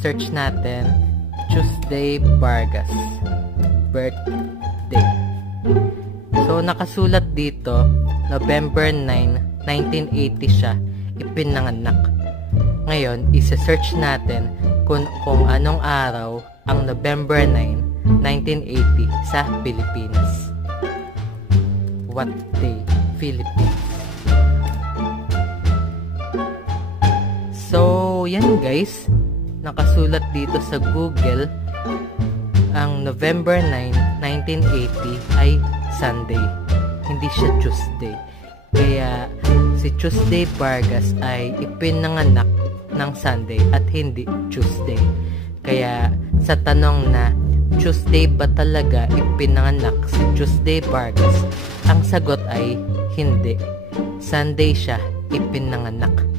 search natin Tuesday Vargas birthday. So nakasulat dito November 9, 1980 siya ipinanganak. Ngayon isa-search natin kung anong araw ang November 9, 1980 sa Pilipinas. What day? Philippines. So, yan guys. Nakasulat dito sa Google, ang November 9, 1980 ay Sunday. Hindi siya Tuesday. Kaya, si Tuesday Vargas ay ipinanganak ng Sunday at hindi Tuesday. Kaya, sa tanong na, Tuesday ba talaga ipinanganak si Tuesday Vargas? Ang sagot ay hindi. Sunday siya ipinanganak.